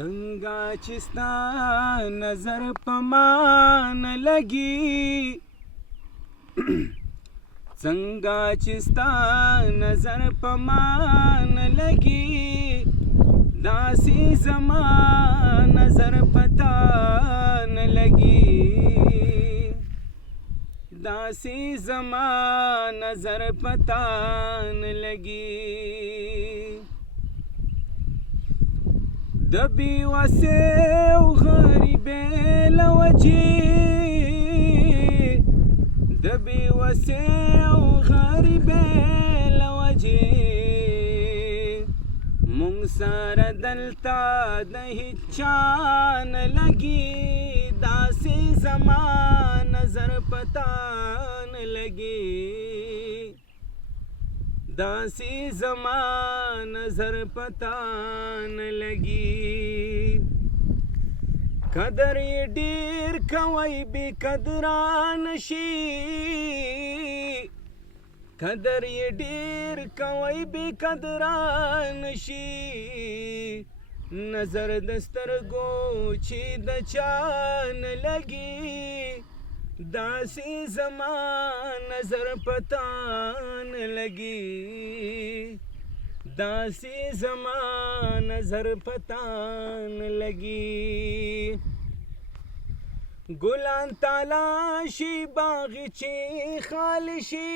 څنګه چې ستا نظر په ما نه لګي څنګه چې ستا نظر په ما نه لګي داسې زما نظر پتا نه لګي داسې زما نظر پتا نه لګي د بېوسۍ او غریبۍ له وجې د بېوسۍ او غریبۍ له وجې مونږ سره دلته د هیچا نه لګي داسې زما نظر پتا نه لګي داسې زما نظر پتا نه لګي قدر یې ډېر کوئ بې قدران شي قدر یې ډېر کوئ بې قدران شي نظر د سترګو چې د چا نه لګي داسې زما نظر پتا نه لګي داسې زما نظر پتا نه لګي ګلان تالاشي باغچې خالي شي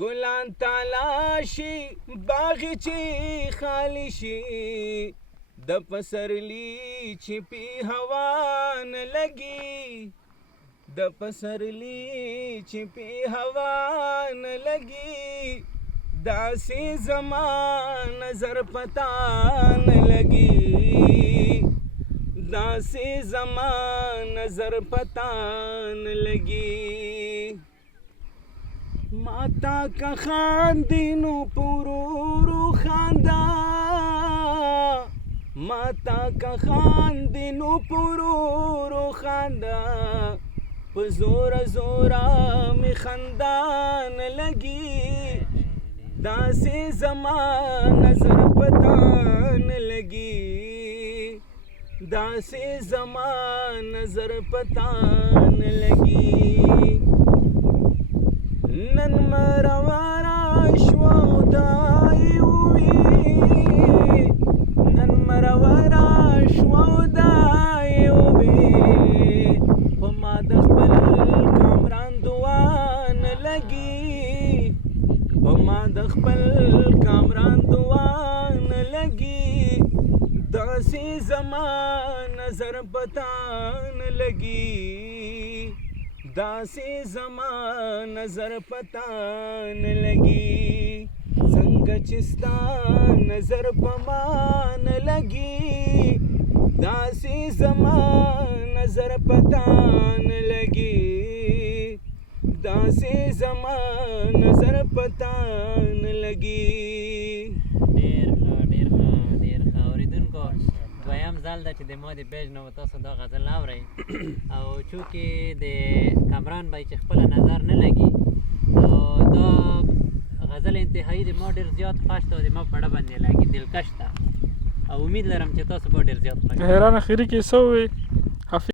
ګلان تالاشي باغچې خالي شي د پسرلی چې پی هوا نه لګي د پسرلی چې پی هوا نه لګي داسې زما نظر پتا نه لګي داسې زما نظر پتا نه لګي ماتا کا خاندینو پورورو خاندا ماتا کا خاندینو پورورو خاندا په زورا زورا می خندان لګي داسې زما نظر پتا نه لګي داسې زما نظر پتا نه لګي نن مروارا شوا دای وی نن مروارا شوا دای وی په ما د خپل کامران دوان لګي په ما د خپل کامران دوان لګي داسې زما نظر پتا نه لګي داسې زما نظر پتا نه لګي څنګه چې ستا نظر په ما نه لګي داسې زما نظر پتا نه لګي داسې زما نظر پتا نه لګي ځل ده چې د ما د پیج نه تاسو دا غزل اورئ او چونکې د کامران بای چې خپله نظر نه لګي او دا غزل انتهایی د ما ډېر زیات خوښ ده او د ما په اړه باندې لګي دلکش ده او امید لرم چې تاسو به ډېر زیات خوښ حیران اخري کې څه ووایي